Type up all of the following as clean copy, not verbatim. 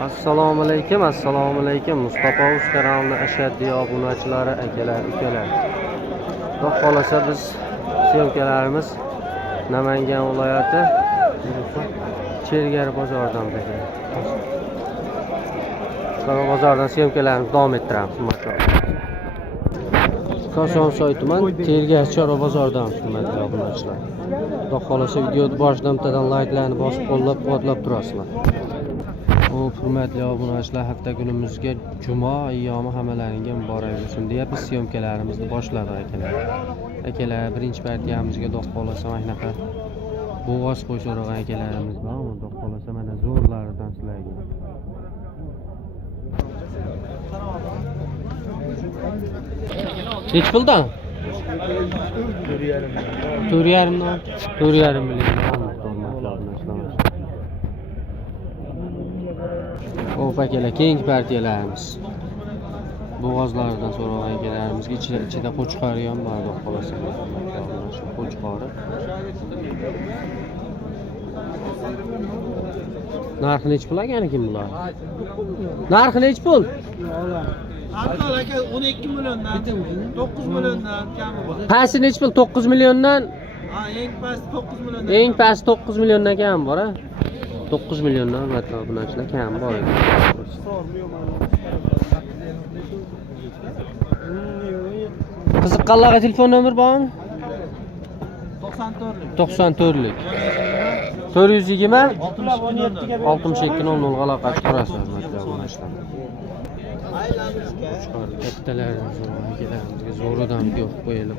Assalomu alaykum. Mustafa Uz kanalining ashaddiy obunachilari, akalar, ukalar. Xudo xolasa biz syomkalarimiz Namangan viloyati Chergar bozoridan ekan. Chergar bozoridan syomkalarimizni davom ettiramiz. Koson tuman Chergar Chorva bozoridan hurmatli obunachilar. Xudo xolasa videoni boshidan layklarni bosib qo'llab-quvvatlab turasizlar. Hurmatli obunachilar, hafta kunimizga juma ayyomi hammalaringga muborak bo'lsin deb biz syomkalarimizni boshladik akalar. Akalar, birinchi partiyamizga xudo xolasa mahnaqa bo'g'oz qo'shirgan akalarimiz bor. Xudo xolasa mana zo'rlaridan sizlarga. Nech puldan? 4,5 million. Hop akalar, keyingi partiyalarimiz. Bo'g'ozlardan so'ragan akalarimizga ichida qo'chqori ham bor, xudo xolasa. Shu qo'chqori. Narxi nech pul ekan bular? Narxi nech pul? Arqal aka 12 milliondan 9 milliondan kami bor. Qaysi nech pul? 9 milliondan? Ha, eng past 9 milliondan. Eng past 9 milliondan kam bor, ha? 9 milliondan hurmatli obunachilar kam bor ekan. Qiziqqanlarga telefon nomer bormi? 94lik. 420 62 00 ga aloqa qilasiz hurmatli obunachilar. Kattalarimiz akalarimiz zo'ridan yo'q qo'yilib.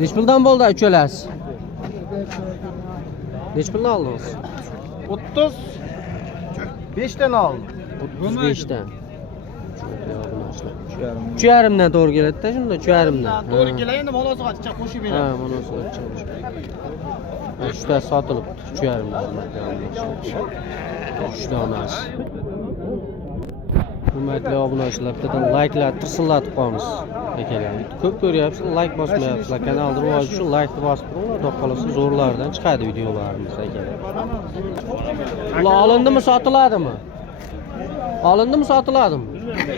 Nech puldan bo'ldi uchalasi? Nech puldan oldingiz? 35 dan oldim. 35 dan. 3,5 dan to'g'ri keladi-da, shunda 3,5 dan. To'g'ri keladi, endi munosabatcha qo'shib beraman. Ha, munosabatcha qo'shib. Uchta sotilibdi, 3,5 dan. 3 donasi. Hurmatli obunachilar, bittadan layklar tirsillatib qo'yamiz akalar. Ko'p ko'ryapsizlar, layk bosmayapsizlar. Kanalni rivoji uchun laykni bosib qo'ying. Xudo xolasa zo'rlardan chiqadi videolarimiz akalar. Ular olindimi, sotiladimi? Olindimi, sotiladimi?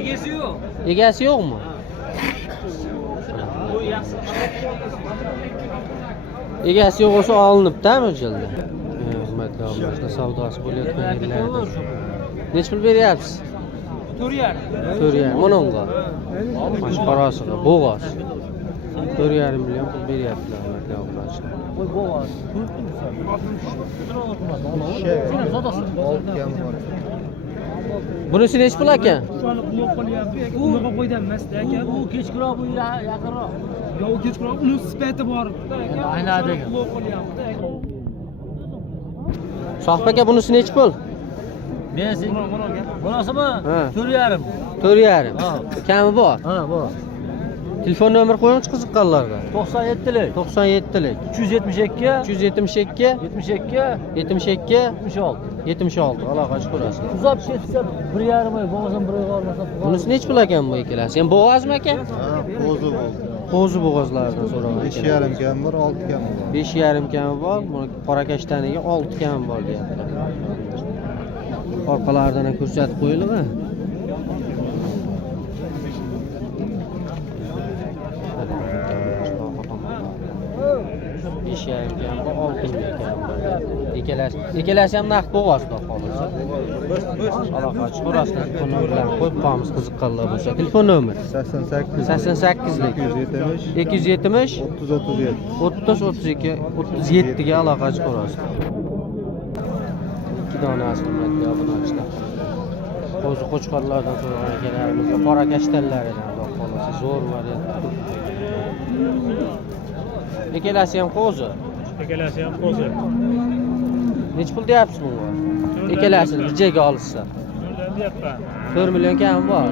Egasi yo'q. Egasi yo'qmi? Egasi yo'q bo'lsa olinibdi-da mo'ljalda. Hurmatli obunachilar, savdosi bo'layotgan yerlarda. Nech pul beryapsiz? 4,5. Mononga. Mana qarasiga bo'g'oz. 4,5 million pul beryaptilar hurmatli obunachilar. Qo'y bo'g'oz. Bunisi nech pul ekan? Shuni qulab qo'yapti. Unaqa qo'ydan emas-da aka. U kechqurun bu yaqinroq. Yo, u kechqurun uni sifati bor. Aynan degan. Sohib aka, bunisi nech pul? Benzin. Bunasimi? 4,5. 4,5. Kami bor? Ha, bor. Telefon nomer qo'yingchi qiziqqanlarga. 97lik. 97lik. 372 372 72 76. Aloqa chiqarasiz. Uzab ketsa 1,5 oy, bo'lmasam 1 oy olmasa. Bunisi nech pul ekan bu ikkalasi? Ham bo'g'ozmi aka? Qo'zi bo'ldi. Qo'zi bo'g'ozlardan so'ragan. 5,5 kam bor, 6 kam bor. 5,5 kami bor, buni qora kashtaniga 6 kami bor deyapti. Orqalaridan ham ko'rsatib qo'yildi. Ikkalasi ham naqd bo'g'oz xudo xolasa. Aloqa chiqarasizlar, telefon nomerlarini qo'yib qo'yamiz qiziqqanlar bo'lsa. Telefon nomer 88lik 270 30 ga aloqa chiqarasizlar. 2 donasi hurmatli obunachilar. Qo'zi qo'chqorlardan so'ragan akalarimizga qora kashtanlaridan xudo xolasa zo'r variant. Ikkalasi ham qo'zi. Nech pul deyapsiz bunga? Ikkalasini bir joyga olishsa. 4 million kami bor.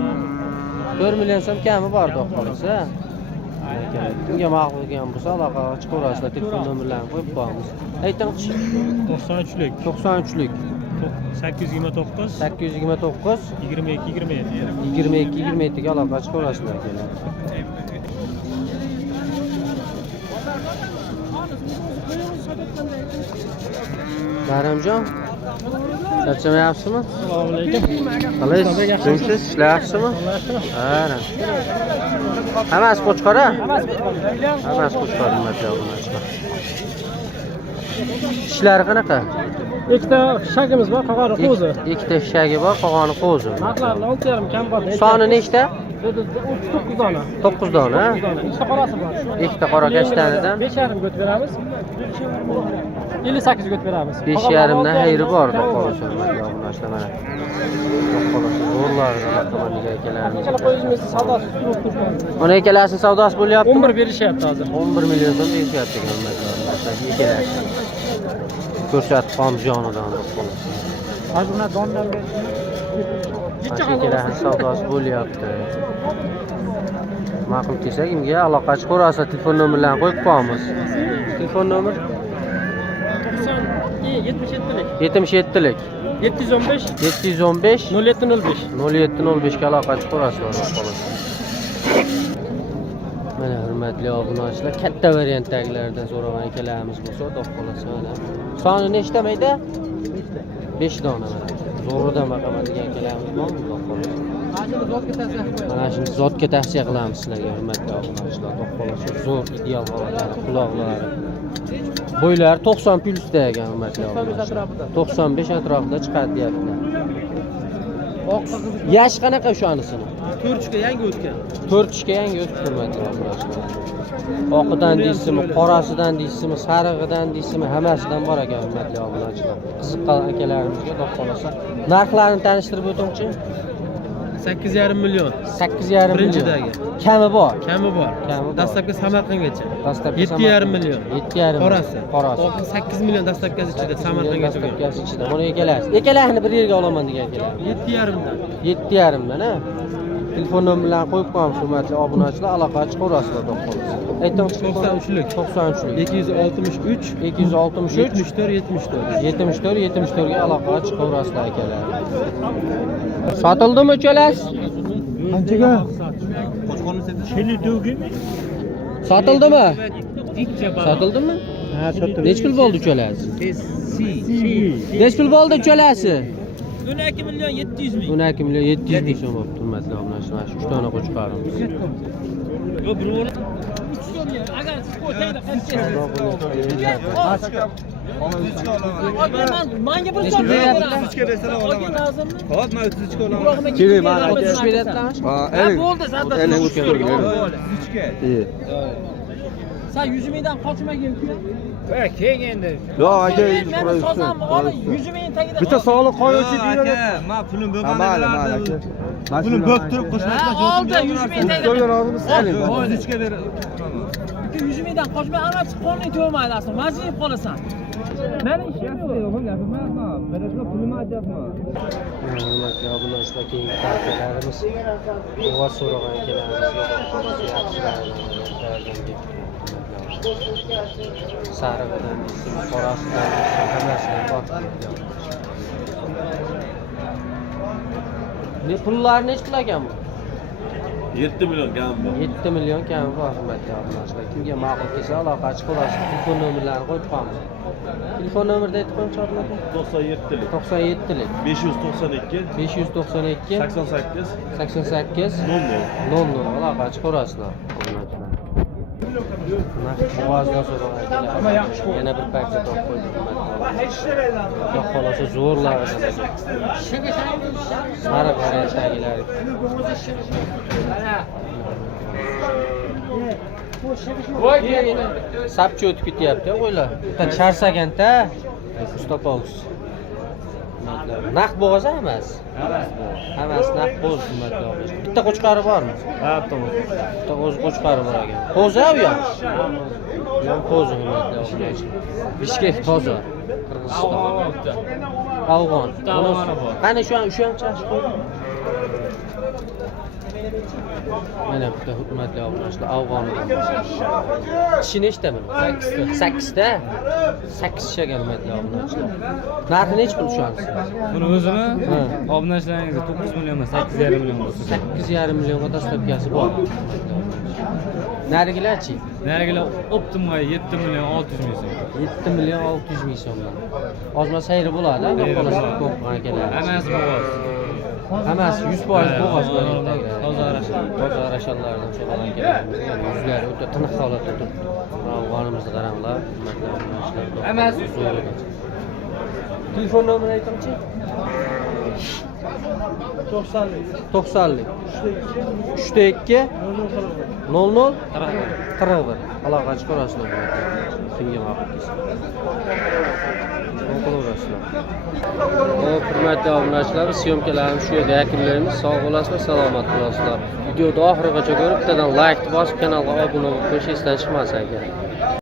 4 million so'm kami bor xudo xolasa. Unga ma'qul bo'lgan bo'lsa aloqa chiqarasizlar, telefon nomerlarini qo'yib qo'yamiz. Aytingchi. 93lik 93lik 829 829 22 27 22 ga aloqa chiqarasizlar akalar. Bayramjon, charchamayapsizmi? Assalomu alaykum. Qalaysiz? Tinchsiz? Ishlayapsizmi? Ana. Hammasi qo'chqora? Hammasi qo'chqor nimalar. Ishlari qanaqa? Ikkita shagimiz bor, qog'oni qo'zi. Ikkita shagi bor, qog'oni qo'zi. Narxlari 6,5 kam bor. Soni nechta? 39 dona. 9 dona. Ikkita qorasi bor. Ikkita qora kashtanidan 5,5 ga beramiz. 58 ga beramiz. 5,5 dan xayri bor, xolos obunachilar mana. Xolos zo'rlarga raqamlarga akalarimiz. Ikkala qo'yingiz savdosi turibdi. Ona ikkalasi savdosi bo'lyapti. 11 berishyapti hozir. 11 million so'm berishyapti ekan masalan ikkalasi. Ko'rsatib qolamiz jonidan xolos. Hozir buni dondan Ikkalasi savdosi bo'lyapti. Ma'qul kelsa kimga aloqachi ko'rasa telefon nomerlarini qo'yib qo'yamiz. Telefon nomer 77lik 715 715 0705. 0705 ga aloqachi ko'rasizlar xolos. Mana hurmatli obunachilar, katta variantdagilardan so'ragan akalarimiz bo'lsa, xudo xolasa mana. Soni nechta mayda? 5 dona mana. Zo'ridan baqaman degan akalarimiz bor, xudo xolasa. Mana shuni zotga tavsiya qilamiz sizlarga hurmatli obunachilar. Xudo xolasa zo'r, ideal holatda quloqlari. Bo'ylari 90 plyusda ekan hurmatli obunachilar. 95 atrofida chiqadi deyapti. Yash qanaqa o'shanisini? 4 ga yangi o'tgan. 4 ga yangi o'tib hurmatli obunachilar. Oqidan deysizmi, qorasidan deysizmi, sarig'idan deysizmi, hammasidan bor ekan hurmatli obunachilar. Qiziqqan akalarimizga xudo xolasa narxlarini tanishtirib o'tingchi. 8,5 million. 8,5 million. Birinchidagi. Kami bor. Kami bor. Kami bor. Dastlabki Samarqandgacha. Dastlabki 7,5 million. 7,5 Qorasi. Qorasi. Oxir 8 million dastlabkasi ichida Samarqandgacha. Dastlabkasi ichida. Buni egalasi. Ekalasini bir yerga olaman degan akalar. 7,5 dan. 7,5 dan, ha. Telefon nomerlarini qo'yib qo'yamiz hurmatli obunachilar, aloqachi ko'rasizlar xudo xolasa. Aytdim 93lik. 93lik. 263 263 74 74 ga aloqa chiqaverasizlar akalar. Sotildimi uchalasi? Qanchaga? Sotildimi? Sotildimi? Ha, sotdim. Nech pul bo'ldi uchalasi? Nech pul bo'ldi uchalasi? 12 million 700 ming. 12 million 700 ming so'm bo'libdi hurmatli obunachilar. 3 dona qo'chqarimiz. Yo, bir agar siz qo'ysangiz menga bir so'm beryaptilar. Olgan narzimni. Hop, men 33 ga olaman. Keling, mana 33 beryaptilar. Ha, bo'ldi, sanda 33 ga. 33 ga. Sen 100 mingdan qochmagin-ku. Keng endi. Yo, aka, men sozam, 100 ming tagida. bitta sog'liq qo'yuvchi deydi. Men pulim Mayli. Pulim bo'lib turib qo'shmasdan Oldi 100 ming tagida. So'ygan og'zimiz saling. 33 ga ber. 100 mingdan qochmay, ana chiqqonning to'maydi asli. Majbur qolasan. Meni ishim yo'q. Hurmatli obunachilar, keyingi taqdirlarimiz ovoz so'ragan akalarimiz sarig'idan deysizmi, qorasidan deysizmi, hammasidan bor. Ne pullari nech pul ekan bu? 7 million kam bor. 7 million kami bor hurmatli obunachilar. Kimga ma'qul kelsa aloqachi qilasiz. Telefon nomerlarini qo'yib qo'yamiz. Telefon nomerni aytib qo'ying chorlaka. 97lik 97lik 592 592 88 88 00 aloqachi ko'rasizlar obunachilar. Ovozdan so'ragan yana bir parcha topib qo'ydik hurmatli. Xudo xolasa zo'rlar. Sariq variantdagilar. Sapchi o'tib ketyapti qo'ylar. Bitta charsaganda stopolus. Naq bo'g'aza emas. Hammasi naq bo'z hurmatli obunachilar. Bitta qo'chqari bormi? Ha, to'g'ri. Bitta o'z qo'chqari bor ekan. Qo'zi u yo'q. Yo'q qo'zi hurmatli obunachilar. Bishkek toza. Qirg'iziston. Afg'on. Qani shu ham charch qo'ydi. Mana bitta hurmatli obunachilar Afg'onidan. Kishi nechtami? 8ta. 8 kishiga hurmatli obunachilar. Narxi nech pul tushamiz? Buni o'zimi Ha. obunachilaringizga 9 million emas, 8,5 million bo'lsa. 8,5 millionga dastlabkasi bor. Narigilarchi? Narigilar Optimga 7 million 600 ming so'm. 7 million 600 ming so'mdan. Ozma sayri bo'ladi, qolasa ko'p keladi. Hammasi bo'g'oz. Hammasi 100% bo'g'oz bo'ladi. Toza arasha. Toza arashalardan so'ragan keladi. Yuzlari o'ta tiniq holatda turibdi. Afg'onimizni qaranglar, hurmatli obunachilar. Hammasi Telefon nomeri aytamchi? 90lik. 3'te 2 00 41. Aloqa chiqarasizlar. Kimga ma'qul kelsa. Qilaverasizlar. Hop, hurmatli obunachilar, syomkalarni shu yerda yakunlaymiz. Sog' bo'lasizlar, salomat bo'lasizlar. Videoni oxirigacha ko'rib, bittadan like bosib, kanalga obuna bo'lib qo'yish esdan chiqmasin aka.